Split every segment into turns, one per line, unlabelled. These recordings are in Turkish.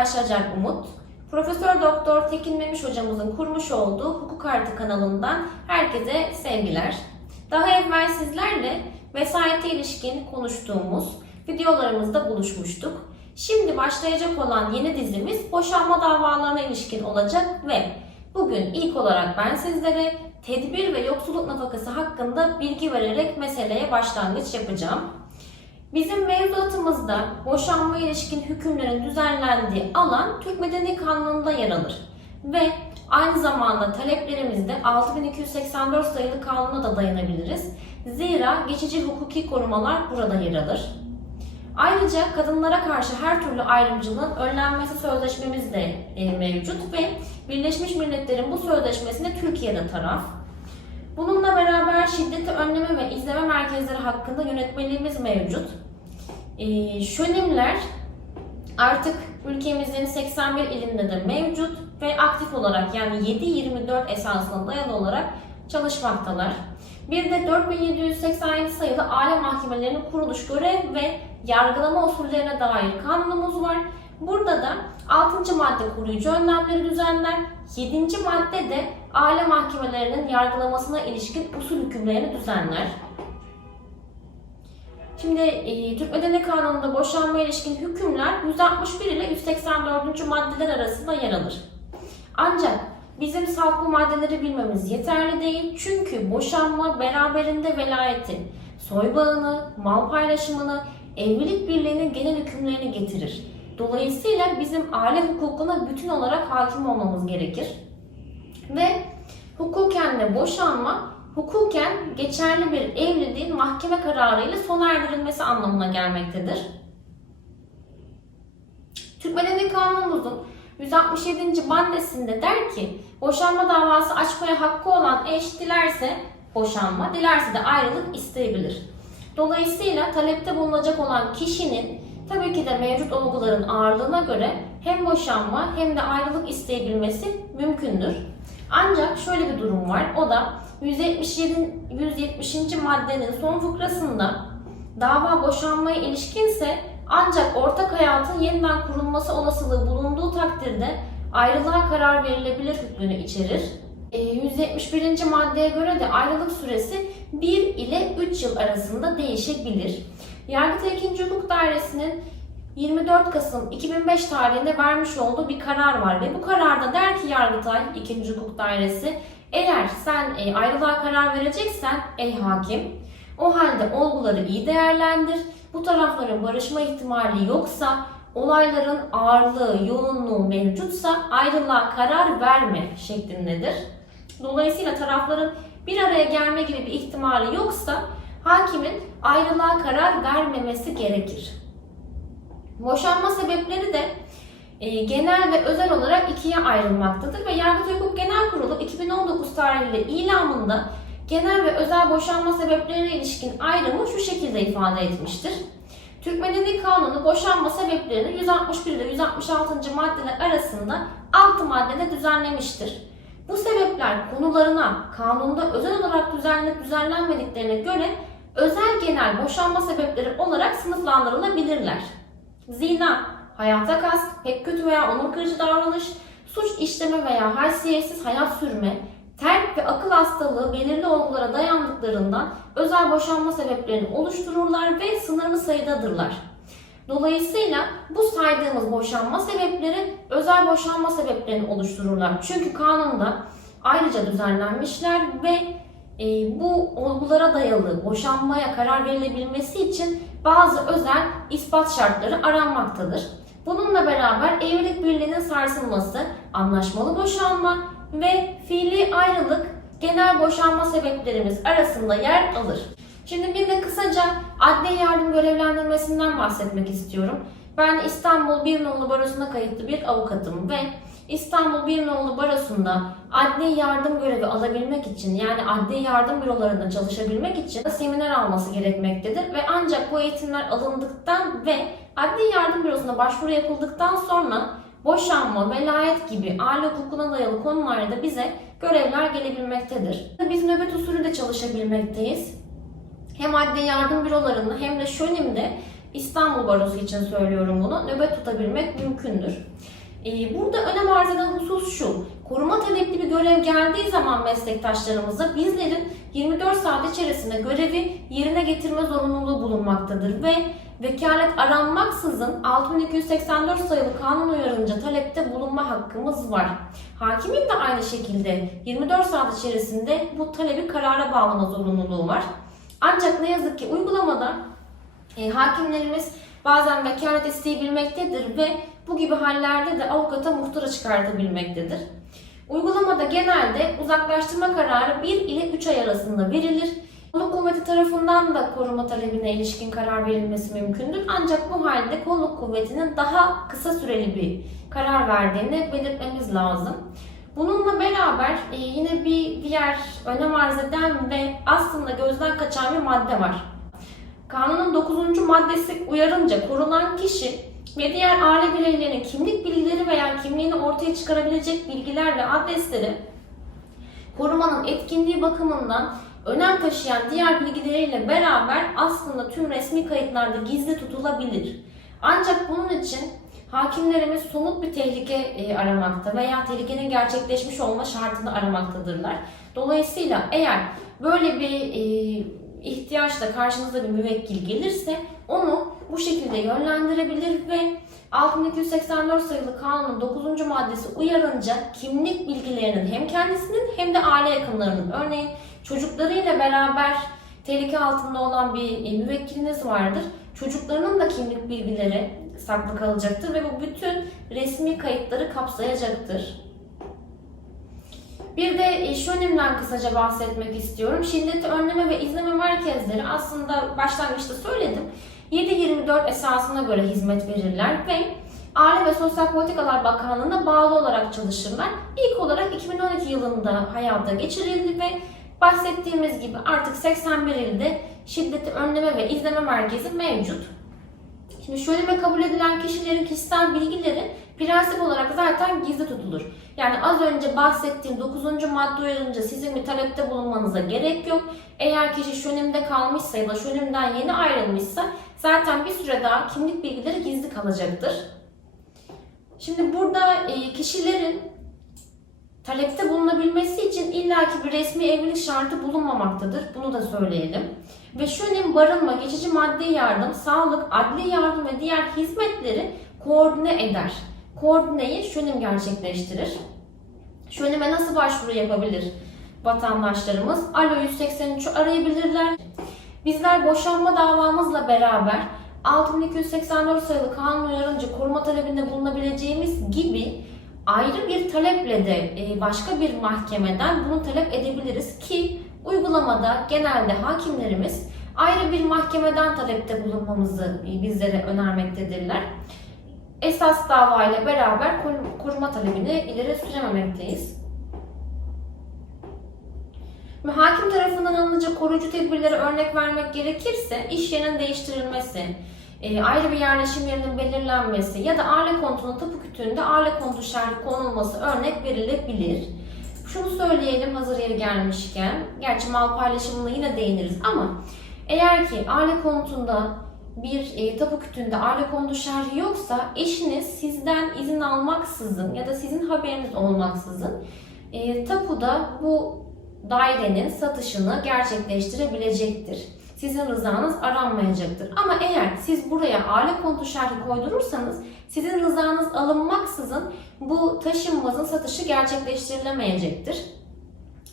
Ayşe Acar Umut. Profesör Doktor Tekin Memiş hocamızın kurmuş olduğu Hukuk Artı kanalından herkese sevgiler. Daha evvel sizlerle vesayete ilişkin konuştuğumuz videolarımızda buluşmuştuk. Şimdi başlayacak olan yeni dizimiz boşanma davalarına ilişkin olacak ve bugün ilk olarak ben sizlere tedbir ve yoksulluk nafakası hakkında bilgi vererek meseleye başlangıç yapacağım. Bizim mevzuatımızda boşanma ilişkin hükümlerin düzenlendiği alan Türk Medeni Kanunu'nda yer alır. Ve aynı zamanda taleplerimizde 6284 sayılı kanuna da dayanabiliriz. Zira geçici hukuki korumalar burada yer alır. Ayrıca kadınlara karşı her türlü ayrımcılığın önlenmesi sözleşmemiz de e, mevcut ve Birleşmiş Milletler'in bu sözleşmesinde Türkiye'de taraf. Bununla beraber şiddeti önleme ve izleme merkezleri hakkında yönetmeliğimiz mevcut. Ee, şönimler artık ülkemizin 81 ilinde de mevcut ve aktif olarak yani 7-24 esasına dayalı olarak çalışmaktalar. Bir de 4787 sayılı aile mahkemelerinin kuruluş görev ve yargılama usullerine dair kanunumuz var. Burada da 6. madde koruyucu önlemleri düzenler. 7. madde de aile mahkemelerinin yargılamasına ilişkin usul hükümlerini düzenler. Şimdi e, Türk Medeni Kanunu'nda boşanma ilişkin hükümler 161 ile 184. maddeler arasında yer alır. Ancak bizim salt maddeleri bilmemiz yeterli değil. Çünkü boşanma beraberinde velayeti, soy bağını, mal paylaşımını, evlilik birliğinin genel hükümlerini getirir. Dolayısıyla bizim aile hukukuna bütün olarak hakim olmamız gerekir. Ve hukuken de boşanma, hukuken geçerli bir evliliğin mahkeme kararıyla sona erdirilmesi anlamına gelmektedir. Türk Medeni Kanunumuzun 167. maddesinde der ki, boşanma davası açmaya hakkı olan eş dilerse boşanma, dilerse de ayrılık isteyebilir. Dolayısıyla talepte bulunacak olan kişinin tabii ki de mevcut olguların ağırlığına göre hem boşanma hem de ayrılık isteyebilmesi mümkündür. Ancak şöyle bir durum var. O da 177 170. maddenin son fıkrasında dava boşanmaya ilişkinse ancak ortak hayatın yeniden kurulması olasılığı bulunduğu takdirde ayrılığa karar verilebilir hükmünü içerir. E, 171. maddeye göre de ayrılık süresi 1 ile 3 yıl arasında değişebilir. Yargıtay 2. Hukuk Dairesi'nin 24 Kasım 2005 tarihinde vermiş olduğu bir karar var ve bu kararda der ki Yargıtay 2. Hukuk Dairesi eğer sen e, ayrılığa karar vereceksen ey hakim o halde olguları iyi değerlendir. Bu tarafların barışma ihtimali yoksa olayların ağırlığı, yoğunluğu mevcutsa ayrılığa karar verme şeklindedir. Dolayısıyla tarafların bir araya gelme gibi bir ihtimali yoksa hakimin ayrılığa karar vermemesi gerekir. Boşanma sebepleri de e, genel ve özel olarak ikiye ayrılmaktadır ve Yargıtay Hukuk Genel Kurulu 2019 tarihli ilamında genel ve özel boşanma sebeplerine ilişkin ayrımı şu şekilde ifade etmiştir. Türk Medeni Kanunu boşanma sebeplerini 161 ile 166. maddeler arasında 6 maddede düzenlemiştir. Bu sebepler konularına kanunda özel olarak düzenlenip düzenlenmediklerine göre özel genel boşanma sebepleri olarak sınıflandırılabilirler. Zina, hayata kast, pek kötü veya onur kırıcı davranış, suç işleme veya haysiyetsiz hayat sürme, terk ve akıl hastalığı belirli olgulara dayandıklarından özel boşanma sebeplerini oluştururlar ve sınırlı sayıdadırlar. Dolayısıyla bu saydığımız boşanma sebepleri özel boşanma sebeplerini oluştururlar. Çünkü kanunda ayrıca düzenlenmişler ve bu olgulara dayalı boşanmaya karar verilebilmesi için bazı özel ispat şartları aranmaktadır. Bununla beraber evlilik birliğinin sarsılması, anlaşmalı boşanma ve fiili ayrılık genel boşanma sebeplerimiz arasında yer alır. Şimdi bir de kısaca adli yardım görevlendirmesinden bahsetmek istiyorum. Ben İstanbul Bir Nolu Barosu'na kayıtlı bir avukatım ve İstanbul Bir Barosu'nda adli yardım görevi alabilmek için yani adli yardım bürolarında çalışabilmek için seminer alması gerekmektedir ve ancak bu eğitimler alındıktan ve adli yardım bürosuna başvuru yapıldıktan sonra boşanma, velayet gibi aile hukukuna dayalı konularda bize görevler gelebilmektedir. Biz nöbet usulü de çalışabilmekteyiz. Hem adli yardım bürolarında hem de şönimde İstanbul Barosu için söylüyorum bunu. Nöbet tutabilmek mümkündür. Ee, Burada önem arz eden husus şu. Koruma talepli bir görev geldiği zaman meslektaşlarımıza bizlerin 24 saat içerisinde görevi yerine getirme zorunluluğu bulunmaktadır ve vekalet aranmaksızın 6284 sayılı kanun uyarınca talepte bulunma hakkımız var. Hakimin de aynı şekilde 24 saat içerisinde bu talebi karara bağlama zorunluluğu var. Ancak ne yazık ki uygulamada e, hakimlerimiz bazen vekalet isteyebilmektedir ve bu gibi hallerde de avukata muhtara çıkartabilmektedir. Uygulamada genelde uzaklaştırma kararı 1 ile 3 ay arasında verilir. Kolluk kuvveti tarafından da koruma talebine ilişkin karar verilmesi mümkündür. Ancak bu halde kolluk kuvvetinin daha kısa süreli bir karar verdiğini belirtmemiz lazım. Bununla beraber e, yine bir diğer önem arz eden ve aslında gözden kaçan bir madde var. Kanunun 9. maddesi uyarınca korunan kişi ve diğer aile bireylerinin kimlik bilgileri veya kimliğini ortaya çıkarabilecek bilgiler ve adresleri korumanın etkinliği bakımından önem taşıyan diğer bilgileriyle beraber aslında tüm resmi kayıtlarda gizli tutulabilir. Ancak bunun için hakimlerimiz somut bir tehlike e, aramakta veya tehlikenin gerçekleşmiş olma şartını aramaktadırlar. Dolayısıyla eğer böyle bir e, ihtiyaçla karşınıza bir müvekkil gelirse onu bu şekilde yönlendirebilir ve 6284 sayılı kanunun 9. maddesi uyarınca kimlik bilgilerinin hem kendisinin hem de aile yakınlarının örneğin çocuklarıyla beraber tehlike altında olan bir e, müvekkiliniz vardır. Çocuklarının da kimlik bilgileri saklı kalacaktır ve bu bütün resmi kayıtları kapsayacaktır. Bir de e, şu önemden kısaca bahsetmek istiyorum. Şiddeti önleme ve izleme merkezleri aslında başlangıçta söyledim. 7-24 esasına göre hizmet verirler ve Aile ve Sosyal Politikalar Bakanlığı'na bağlı olarak çalışırlar. İlk olarak 2012 yılında hayata geçirildi ve bahsettiğimiz gibi artık 81 ilde şiddeti önleme ve izleme merkezi mevcut. Şimdi şöyle kabul edilen kişilerin kişisel bilgileri prensip olarak zaten gizli tutulur. Yani az önce bahsettiğim 9. madde uyarınca sizin bir talepte bulunmanıza gerek yok. Eğer kişi şönimde kalmışsa ya da şönimden yeni ayrılmışsa zaten bir süre daha kimlik bilgileri gizli kalacaktır. Şimdi burada e, kişilerin talepte bulunabilmesi için illaki bir resmi evlilik şartı bulunmamaktadır. Bunu da söyleyelim. Ve şönem barınma, geçici maddi yardım, sağlık, adli yardım ve diğer hizmetleri koordine eder. Koordineyi şönem gerçekleştirir. Şöneme nasıl başvuru yapabilir vatandaşlarımız? Alo 183'ü arayabilirler. Bizler boşanma davamızla beraber 6284 sayılı kanun uyarınca koruma talebinde bulunabileceğimiz gibi ayrı bir taleple de e, başka bir mahkemeden bunu talep edebiliriz ki uygulamada genelde hakimlerimiz ayrı bir mahkemeden talepte bulunmamızı bizlere önermektedirler. Esas dava ile beraber koruma talebini ileri sürememekteyiz. Hakim tarafından alınacak koruyucu tedbirlere örnek vermek gerekirse iş yerinin değiştirilmesi, e, ayrı bir yerleşim yerinin belirlenmesi ya da aile kontunun tapu kütüğünde aile kontu şerhi konulması örnek verilebilir. Şunu söyleyelim hazır yeri gelmişken, gerçi mal paylaşımına yine değiniriz ama eğer ki aile kontunda bir e, tapu kütüğünde aile kontu şerhi yoksa eşiniz sizden izin almaksızın ya da sizin haberiniz olmaksızın e, tapuda bu dairenin satışını gerçekleştirebilecektir. Sizin rızanız aranmayacaktır. Ama eğer siz buraya aile kontu şerhi koydurursanız sizin rızanız alınmaksızın bu taşınmazın satışı gerçekleştirilemeyecektir.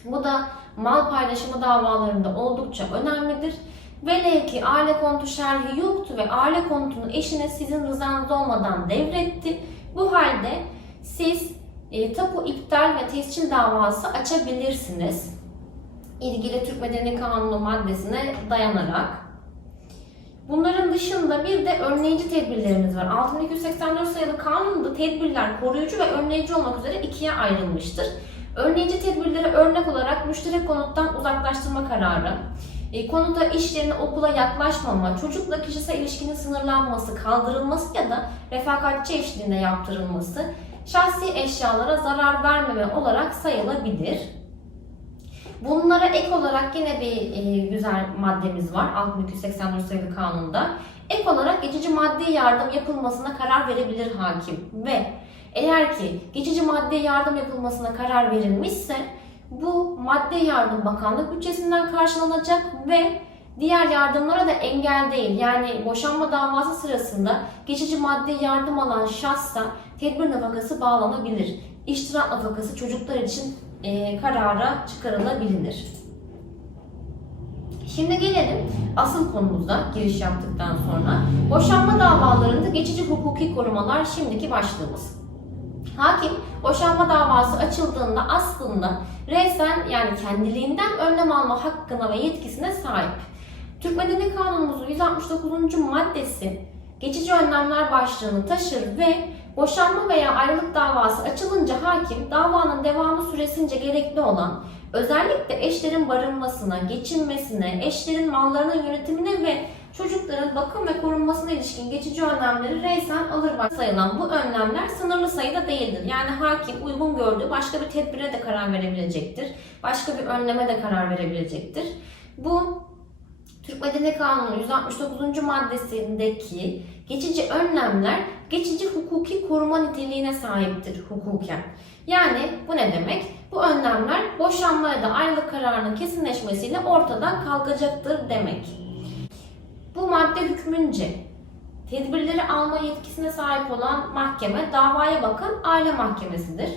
Bu da mal paylaşımı davalarında oldukça önemlidir. Velev ki aile kontu şerhi yoktu ve aile kontunu eşine sizin rızanız olmadan devretti. Bu halde siz e, tapu iptal ve tescil davası açabilirsiniz. İlgili Türk Medeni Kanunu maddesine dayanarak. Bunların dışında bir de önleyici tedbirlerimiz var. 6284 sayılı kanunda tedbirler koruyucu ve önleyici olmak üzere ikiye ayrılmıştır. Önleyici tedbirlere örnek olarak müşterek konuttan uzaklaştırma kararı, e, konuta iş okula yaklaşmama, çocukla kişisel ilişkinin sınırlanması, kaldırılması ya da refakatçi eşliğinde yaptırılması, şahsi eşyalara zarar vermeme olarak sayılabilir. bunlara ek olarak yine bir e, güzel maddemiz var 6284 sayılı kanunda. Ek olarak geçici maddi yardım yapılmasına karar verebilir hakim ve eğer ki geçici maddi yardım yapılmasına karar verilmişse bu maddi yardım bakanlık bütçesinden karşılanacak ve diğer yardımlara da engel değil. Yani boşanma davası sırasında geçici maddi yardım alan şahsa tedbir nafakası bağlanabilir. İştirak nafakası çocuklar için e, karara çıkarılabilir. Şimdi gelelim asıl konumuza giriş yaptıktan sonra. Boşanma davalarında geçici hukuki korumalar şimdiki başlığımız. Hakim boşanma davası açıldığında aslında resen yani kendiliğinden önlem alma hakkına ve yetkisine sahip. Türk Medeni Kanunumuzun 169. maddesi geçici önlemler başlığını taşır ve boşanma veya ayrılık davası açılınca hakim davanın devamı süresince gerekli olan özellikle eşlerin barınmasına, geçinmesine, eşlerin mallarının yönetimine ve çocukların bakım ve korunmasına ilişkin geçici önlemleri reysen alır var sayılan bu önlemler sınırlı sayıda değildir. Yani hakim uygun gördüğü başka bir tedbire de karar verebilecektir. Başka bir önleme de karar verebilecektir. Bu Türk Medeni Kanunu 169. maddesindeki geçici önlemler geçici hukuki koruma niteliğine sahiptir hukuken. Yani bu ne demek? Bu önlemler boşanma ya da ayrılık kararının kesinleşmesiyle ortadan kalkacaktır demek. Bu madde hükmünce tedbirleri alma yetkisine sahip olan mahkeme davaya bakan aile mahkemesidir.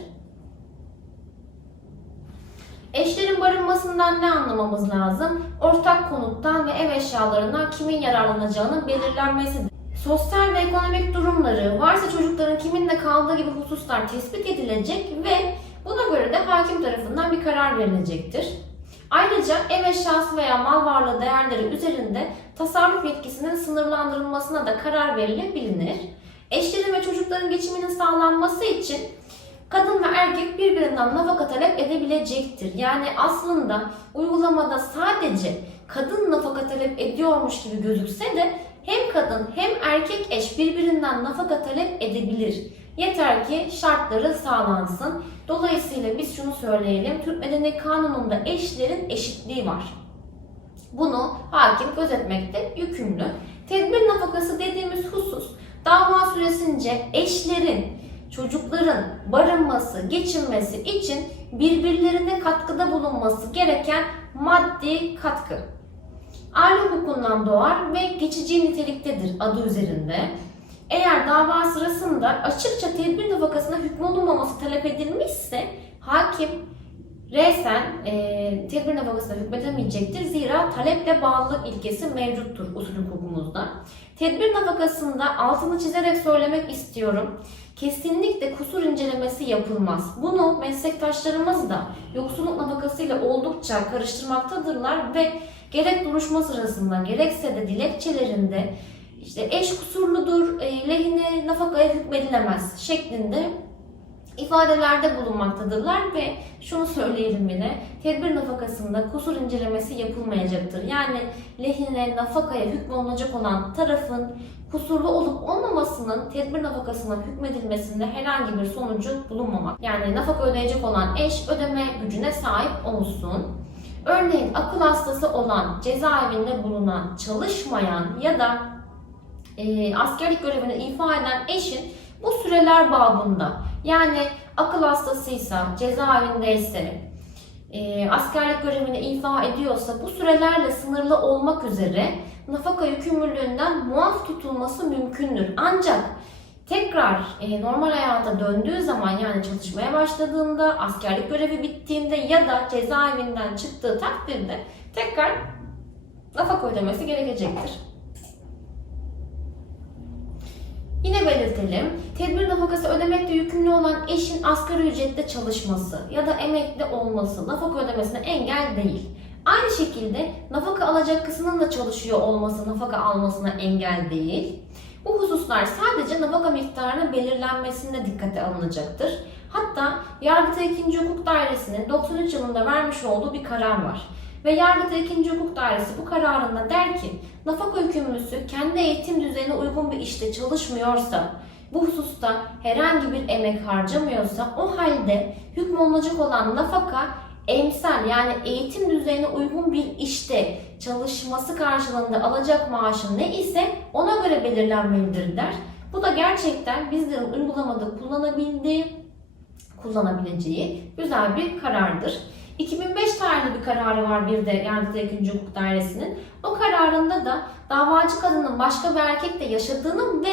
Eşlerin barınmasından ne anlamamız lazım? Ortak konuttan ve ev eşyalarından kimin yararlanacağının belirlenmesidir. Sosyal ve ekonomik durumları, varsa çocukların kiminle kaldığı gibi hususlar tespit edilecek ve buna göre de hakim tarafından bir karar verilecektir. Ayrıca ev eşyası veya mal varlığı değerleri üzerinde tasarruf yetkisinin sınırlandırılmasına da karar verilebilir. Eşlerin ve çocukların geçiminin sağlanması için kadın ve erkek birbirinden nafaka talep edebilecektir. Yani aslında uygulamada sadece kadın nafaka talep ediyormuş gibi gözükse de hem kadın hem erkek eş birbirinden nafaka talep edebilir. Yeter ki şartları sağlansın. Dolayısıyla biz şunu söyleyelim. Türk Medeni Kanunu'nda eşlerin eşitliği var. Bunu hakim gözetmekte yükümlü. Tedbir nafakası dediğimiz husus dava süresince eşlerin, çocukların barınması, geçinmesi için birbirlerine katkıda bulunması gereken maddi katkı. Aile hukukundan doğar ve geçici niteliktedir adı üzerinde. Eğer dava sırasında açıkça tedbir nafakasına hükmolunmaması talep edilmişse hakim resen e, tedbir nafakasına hükmedemeyecektir. Zira taleple bağlılık ilkesi mevcuttur usul hukukumuzda. Tedbir nafakasında altını çizerek söylemek istiyorum. Kesinlikle kusur incelemesi yapılmaz. Bunu meslektaşlarımız da yoksulluk nafakasıyla oldukça karıştırmaktadırlar ve gerek duruşma sırasında gerekse de dilekçelerinde işte eş kusurludur, e, lehine nafakaya hükmedilemez şeklinde ifadelerde bulunmaktadırlar ve şunu söyleyelim yine, tedbir nafakasında kusur incelemesi yapılmayacaktır. Yani lehine nafakaya hükmolunacak olan tarafın kusurlu olup olmamasının tedbir nafakasına hükmedilmesinde herhangi bir sonucu bulunmamak. Yani nafaka ödeyecek olan eş ödeme gücüne sahip olsun. Örneğin akıl hastası olan, cezaevinde bulunan, çalışmayan ya da e, askerlik görevini ifa eden eşin bu süreler babında yani akıl hastasıysa, cezaevindeyse, e, askerlik görevini ifa ediyorsa bu sürelerle sınırlı olmak üzere nafaka yükümlülüğünden muaf tutulması mümkündür. Ancak tekrar e, normal hayata döndüğü zaman yani çalışmaya başladığında, askerlik görevi bittiğinde ya da cezaevinden çıktığı takdirde tekrar nafaka ödemesi gerekecektir. Yine belirtelim, tedbir nafakası ödemekle yükümlü olan eşin asgari ücretle çalışması ya da emekli olması nafaka ödemesine engel değil. Aynı şekilde nafaka alacak kısmının da çalışıyor olması nafaka almasına engel değil. Bu hususlar sadece nafaka miktarının belirlenmesinde dikkate alınacaktır. Hatta Yargıtay 2. Hukuk Dairesi'nin 93 yılında vermiş olduğu bir karar var. Ve Yargıtay 2. Hukuk Dairesi bu kararında der ki, nafaka yükümlüsü kendi eğitim düzeyine uygun bir işte çalışmıyorsa, bu hususta herhangi bir emek harcamıyorsa o halde hükmolunacak olan nafaka emsal yani eğitim düzeyine uygun bir işte çalışması karşılığında alacak maaşı ne ise ona göre belirlenmelidir der. Bu da gerçekten bizlerin uygulamada kullanabildiği, kullanabileceği güzel bir karardır. 2005 tarihli bir kararı var bir de Yargıtay 2. Hukuk Dairesi'nin. O kararında da davacı kadının başka bir erkekle yaşadığını ve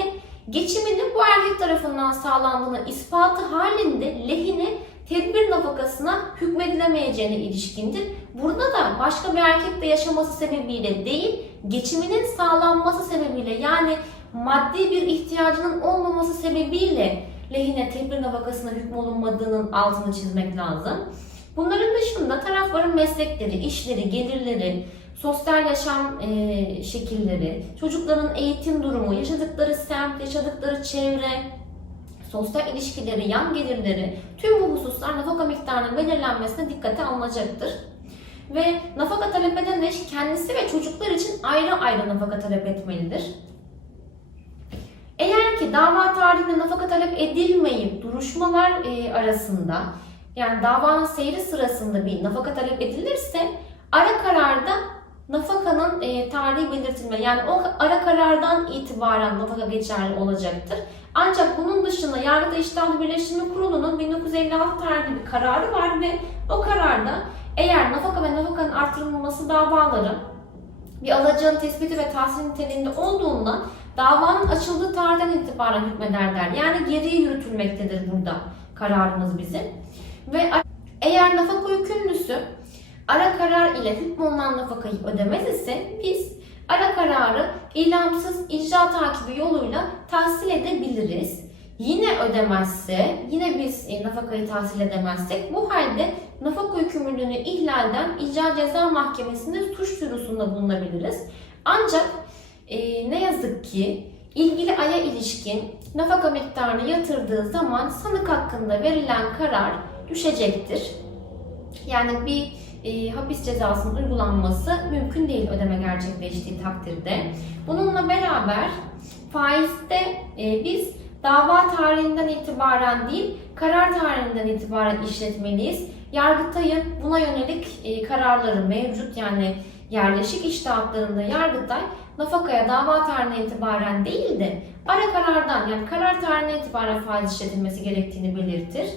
geçiminin bu erkek tarafından sağlandığını ispatı halinde lehine tedbir nafakasına hükmedilemeyeceğine ilişkindir. Burada da başka bir erkekle yaşaması sebebiyle değil, geçiminin sağlanması sebebiyle yani maddi bir ihtiyacının olmaması sebebiyle lehine tedbir nafakasına hükmolunmadığının altını çizmek lazım. Bunların dışında tarafların meslekleri, işleri, gelirleri, sosyal yaşam e, şekilleri, çocukların eğitim durumu, yaşadıkları semt, yaşadıkları çevre, sosyal ilişkileri, yan gelirleri, tüm bu hususlar nafaka miktarının belirlenmesine dikkate alınacaktır. Ve nafaka talep eden eş kendisi ve çocuklar için ayrı ayrı nafaka talep etmelidir. Eğer ki dava tarihinde nafaka talep edilmeyip duruşmalar e, arasında yani davanın seyri sırasında bir nafaka talep edilirse ara kararda nafakanın e, tarihi belirtilme yani o ara karardan itibaren nafaka geçerli olacaktır. Ancak bunun dışında Yargıtay İştahlı Birleştirme Kurulu'nun 1956 tarihli bir kararı var ve o kararda eğer nafaka ve nafakanın artırılması davaları bir alacağın tespiti ve tahsil niteliğinde olduğundan davanın açıldığı tarihten itibaren hükmederler. Yani geriye yürütülmektedir burada kararımız bizim. Ve eğer nafaka yükümlüsü ara karar ile hükmolunan nafakayı ödemez ise biz ara kararı ilamsız icra takibi yoluyla tahsil edebiliriz. Yine ödemezse, yine biz e, nafakayı tahsil edemezsek bu halde nafaka yükümlülüğünü ihlalden icra ceza mahkemesinde suç duyurusunda bulunabiliriz. Ancak e, ne yazık ki ilgili aya ilişkin nafaka miktarını yatırdığı zaman sanık hakkında verilen karar düşecektir. Yani bir e, hapis cezasının uygulanması mümkün değil ödeme gerçekleştiği takdirde. Bununla beraber faizde e, biz dava tarihinden itibaren değil, karar tarihinden itibaren işletmeliyiz. Yargıtay'ın buna yönelik e, kararları mevcut yani yerleşik iştahatlarında Yargıtay nafakaya dava tarihinden itibaren değil de ara karardan yani karar tarihinden itibaren faiz işletilmesi gerektiğini belirtir.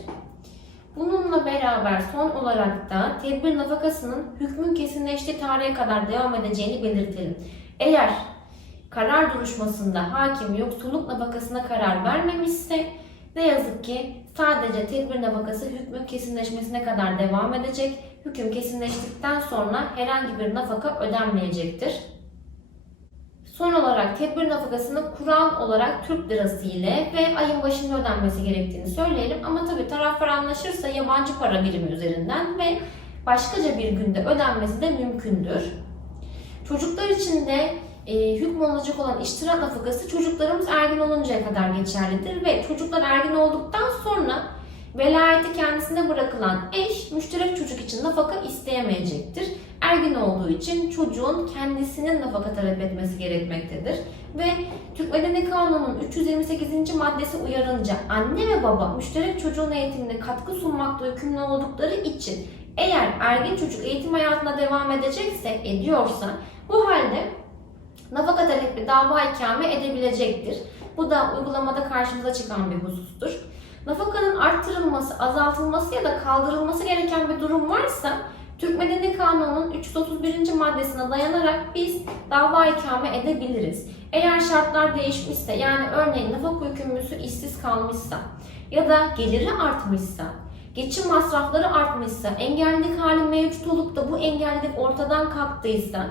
Bununla beraber son olarak da tedbir nafakasının hükmün kesinleştiği tarihe kadar devam edeceğini belirtelim. Eğer karar duruşmasında hakim yoksulluk nafakasına karar vermemişse ne yazık ki sadece tedbir nafakası hükmün kesinleşmesine kadar devam edecek. Hüküm kesinleştikten sonra herhangi bir nafaka ödenmeyecektir. Son olarak tedbir nafakasının kural olarak Türk lirası ile ve ayın başında ödenmesi gerektiğini söyleyelim. Ama tabii taraflar anlaşırsa yabancı para birimi üzerinden ve başkaca bir günde ödenmesi de mümkündür. Çocuklar için de e, hükmolunacak olan iştirak nafakası çocuklarımız ergin oluncaya kadar geçerlidir ve çocuklar ergin olduktan sonra velayeti kendisine bırakılan eş müşterek çocuk için nafaka isteyemeyecektir. Ergin olduğu için çocuğun kendisinin nafaka talep etmesi gerekmektedir. Ve Türk Medeni Kanunu'nun 328. maddesi uyarınca anne ve baba müşterek çocuğun eğitimine katkı sunmakta yükümlü oldukları için eğer ergin çocuk eğitim hayatına devam edecekse, ediyorsa bu halde nafaka talebi dava ikame edebilecektir. Bu da uygulamada karşımıza çıkan bir husustur. Nafakanın arttırılması, azaltılması ya da kaldırılması gereken bir durum varsa Türk Medeni Kanunu'nun 331. maddesine dayanarak biz dava ikame edebiliriz. Eğer şartlar değişmişse yani örneğin nafaka yükümlüsü işsiz kalmışsa ya da geliri artmışsa, geçim masrafları artmışsa, engellilik hali mevcut olup da bu engellilik ortadan kalktıysa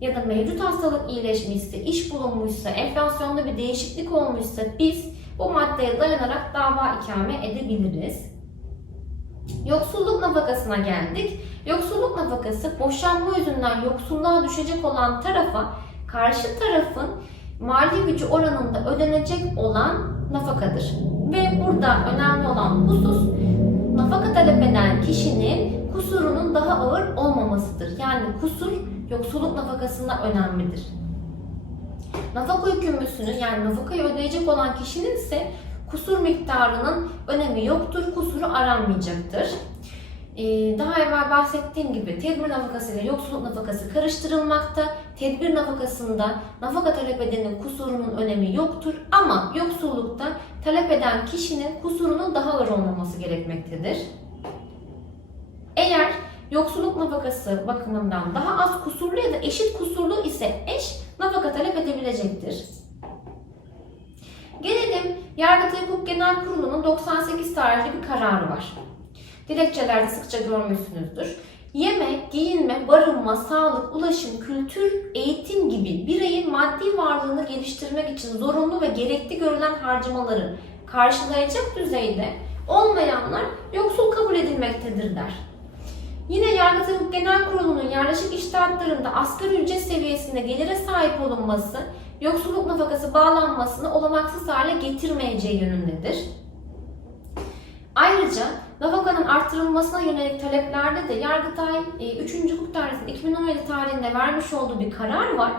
ya da mevcut hastalık iyileşmişse, iş bulunmuşsa, enflasyonda bir değişiklik olmuşsa biz bu maddeye dayanarak dava ikame edebiliriz. Yoksulluk nafakasına geldik. Yoksulluk nafakası boşanma yüzünden yoksulluğa düşecek olan tarafa karşı tarafın mali gücü oranında ödenecek olan nafakadır. Ve burada önemli olan husus nafaka talep eden kişinin kusurunun daha ağır olmamasıdır. Yani kusur yoksulluk nafakasında önemlidir. Nafaka yükümlüsünü yani nafakayı ödeyecek olan kişinin ise kusur miktarının önemi yoktur, kusuru aranmayacaktır. Ee, daha evvel bahsettiğim gibi tedbir nafakası ile yoksulluk nafakası karıştırılmakta. Tedbir nafakasında nafaka talep edenin kusurunun önemi yoktur ama yoksullukta talep eden kişinin kusurunun daha ağır olmaması gerekmektedir. Eğer yoksulluk nafakası bakımından daha az kusurlu ya da eşit kusurlu ise eş nafaka talep edebilecektir. Gelelim Yargıtay Hukuk Genel Kurulu'nun 98 tarihli bir kararı var. Dilekçelerde sıkça görmüşsünüzdür. Yeme, giyinme, barınma, sağlık, ulaşım, kültür, eğitim gibi bireyin maddi varlığını geliştirmek için zorunlu ve gerekli görülen harcamaları karşılayacak düzeyde olmayanlar yoksul kabul edilmektedir der. Yine Yargıtay Hukuk Genel Kurulu'nun yerleşik iştahatlarında asgari ücret seviyesinde gelire sahip olunması, yoksulluk nafakası bağlanmasını olanaksız hale getirmeyeceği yönündedir. Ayrıca nafakanın artırılmasına yönelik taleplerde de Yargıtay e, 3. Hukuk Dairesi'nin 2017 tarihinde vermiş olduğu bir karar var.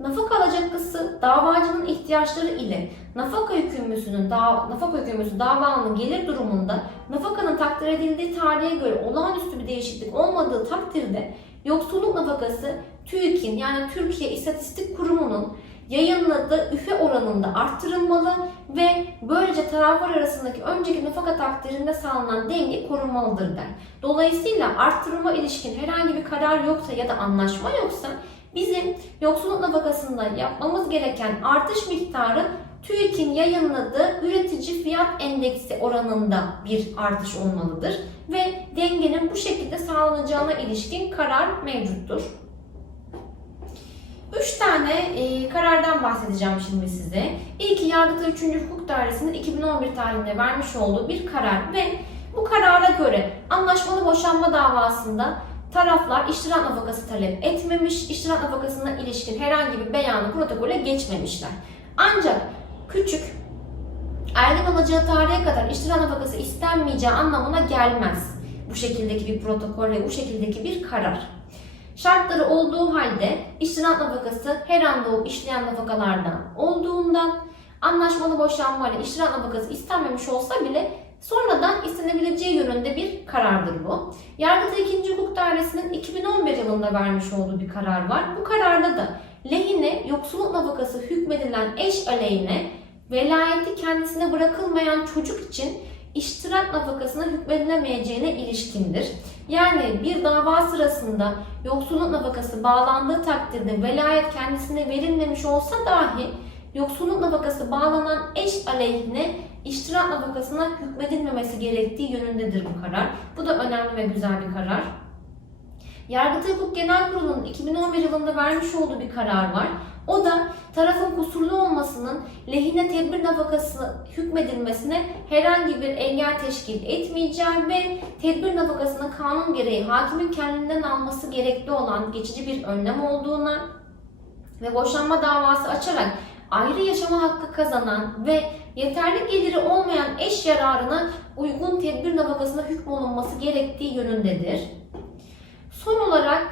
Nafaka alacaklısı davacının ihtiyaçları ile nafaka yükümlüsünün da, nafaka yükümlüsü davanın gelir durumunda nafakanın takdir edildiği tarihe göre olağanüstü bir değişiklik olmadığı takdirde yoksulluk nafakası TÜİK'in yani Türkiye İstatistik Kurumu'nun yayınladığı üfe oranında arttırılmalı ve böylece taraflar arasındaki önceki nafaka takdirinde sağlanan denge korunmalıdır der. Dolayısıyla arttırma ilişkin herhangi bir karar yoksa ya da anlaşma yoksa bizim yoksulluk nafakasında yapmamız gereken artış miktarı TÜİK'in yayınladığı üretici fiyat endeksi oranında bir artış olmalıdır ve dengenin bu şekilde sağlanacağına ilişkin karar mevcuttur. Tane e, karardan bahsedeceğim şimdi size. İlki Yargıtay 3. Hukuk Dairesi'nin 2011 tarihinde vermiş olduğu bir karar ve bu karara göre anlaşmalı boşanma davasında taraflar iştirak nafakası talep etmemiş, iştirak nafakasına ilişkin herhangi bir beyanı protokole geçmemişler. Ancak küçük ergen olacağı tarihe kadar iştirak nafakası istenmeyeceği anlamına gelmez. Bu şekildeki bir protokol ve bu şekildeki bir karar. Şartları olduğu halde iştirak nafakası her an doğup işleyen nafakalardan olduğundan anlaşmalı boşanma ile iştirak nafakası istenmemiş olsa bile sonradan istenebileceği yönünde bir karardır bu. Yargıtay 2. Hukuk Dairesi'nin 2011 yılında vermiş olduğu bir karar var. Bu kararda da lehine yoksulluk nafakası hükmedilen eş aleyhine velayeti kendisine bırakılmayan çocuk için iştirak nafakasına hükmedilemeyeceğine ilişkindir. Yani bir dava sırasında yoksulluk nafakası bağlandığı takdirde velayet kendisine verilmemiş olsa dahi yoksulluk nafakası bağlanan eş aleyhine iştirak nafakasına hükmedilmemesi gerektiği yönündedir bu karar. Bu da önemli ve güzel bir karar. Yargıtay Hukuk Genel Kurulu'nun 2011 yılında vermiş olduğu bir karar var. O da tarafın kusurlu olmasının lehine tedbir nafakası hükmedilmesine herhangi bir engel teşkil etmeyeceği ve tedbir nafakasını kanun gereği hakimin kendinden alması gerekli olan geçici bir önlem olduğuna ve boşanma davası açarak ayrı yaşama hakkı kazanan ve yeterli geliri olmayan eş yararına uygun tedbir nafakasına hükmolunması gerektiği yönündedir. Son olarak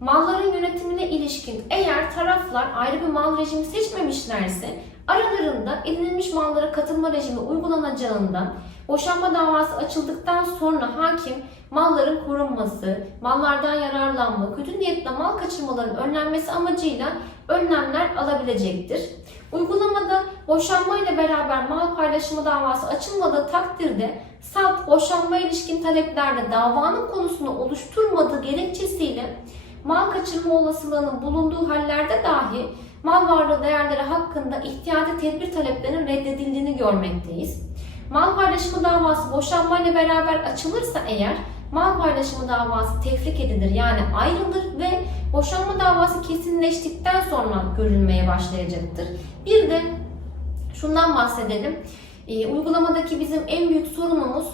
malların yönetimine ilişkin eğer taraflar ayrı bir mal rejimi seçmemişlerse aralarında edinilmiş mallara katılma rejimi uygulanacağından boşanma davası açıldıktan sonra hakim malların korunması, mallardan yararlanma, kötü niyetle mal kaçırmaların önlenmesi amacıyla önlemler alabilecektir. Uygulamada boşanma ile beraber mal paylaşımı davası açılmadığı takdirde salt boşanma ilişkin taleplerde davanın konusunu oluşturmadığı gerekçesiyle mal kaçırma olasılığının bulunduğu hallerde dahi mal varlığı değerleri hakkında ihtiyati tedbir taleplerinin reddedildiğini görmekteyiz. Mal paylaşımı davası boşanma ile beraber açılırsa eğer mal paylaşımı davası tefrik edilir yani ayrılır ve boşanma davası kesinleştikten sonra görülmeye başlayacaktır. Bir de şundan bahsedelim. E, uygulamadaki bizim en büyük sorunumuz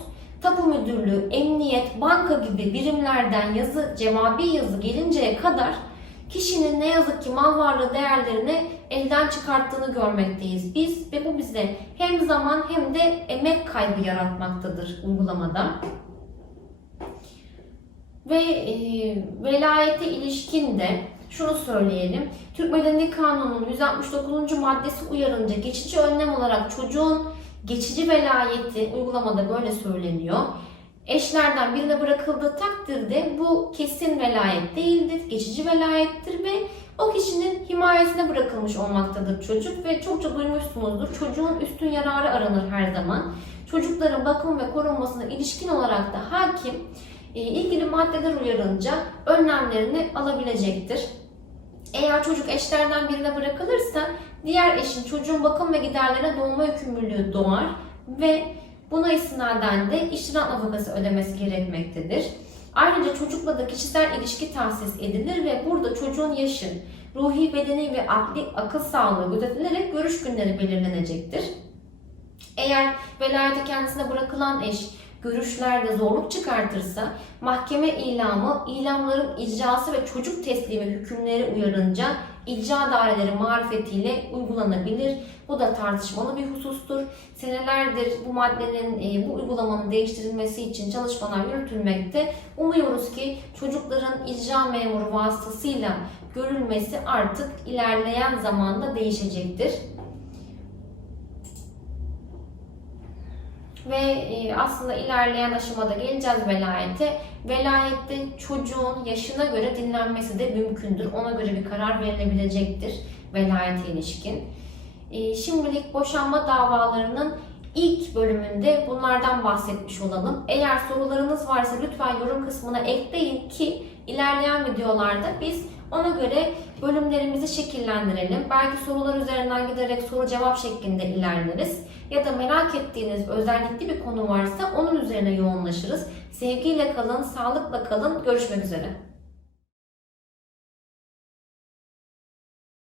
tapu müdürlüğü, emniyet, banka gibi birimlerden yazı, cevabi yazı gelinceye kadar kişinin ne yazık ki mal varlığı değerlerini elden çıkarttığını görmekteyiz biz ve bu bize hem zaman hem de emek kaybı yaratmaktadır uygulamada. Ve e, velayete ilişkin de şunu söyleyelim. Türk Medeni Kanunu'nun 169. maddesi uyarınca geçici önlem olarak çocuğun geçici velayeti uygulamada böyle söyleniyor. eşlerden birine bırakıldığı takdirde bu kesin velayet değildir, geçici velayettir ve o kişinin himayesine bırakılmış olmaktadır çocuk ve çokça duymuşsunuzdur. Çocuğun üstün yararı aranır her zaman. Çocukların bakım ve korunmasına ilişkin olarak da hakim e, ilgili maddeler uyarınca önlemlerini alabilecektir. Eğer çocuk eşlerden birine bırakılırsa diğer eşin çocuğun bakım ve giderlerine doğma yükümlülüğü doğar ve buna istinaden de iştirak nafakası ödemesi gerekmektedir. Ayrıca çocukla da kişisel ilişki tahsis edilir ve burada çocuğun yaşı, ruhi, bedeni ve akli akıl sağlığı gözetilerek görüş günleri belirlenecektir. Eğer velayete kendisine bırakılan eş görüşlerde zorluk çıkartırsa mahkeme ilamı, ilamların icrası ve çocuk teslimi hükümleri uyarınca icra daireleri marifetiyle uygulanabilir. Bu da tartışmalı bir husustur. Senelerdir bu maddenin, e, bu uygulamanın değiştirilmesi için çalışmalar yürütülmekte. Umuyoruz ki çocukların icra memuru vasıtasıyla görülmesi artık ilerleyen zamanda değişecektir. Ve e, aslında ilerleyen aşamada geleceğiz velayete. Velayette çocuğun yaşına göre dinlenmesi de mümkündür. Ona göre bir karar verilebilecektir velayete ilişkin. E, Şimdilik boşanma davalarının ilk bölümünde bunlardan bahsetmiş olalım. Eğer sorularınız varsa lütfen yorum kısmına ekleyin ki ilerleyen videolarda biz ona göre bölümlerimizi şekillendirelim. Belki sorular üzerinden giderek soru cevap şeklinde ilerleriz. Ya da merak ettiğiniz özellikli bir konu varsa onun üzerine yoğunlaşırız. Sevgiyle kalın, sağlıkla kalın. Görüşmek üzere.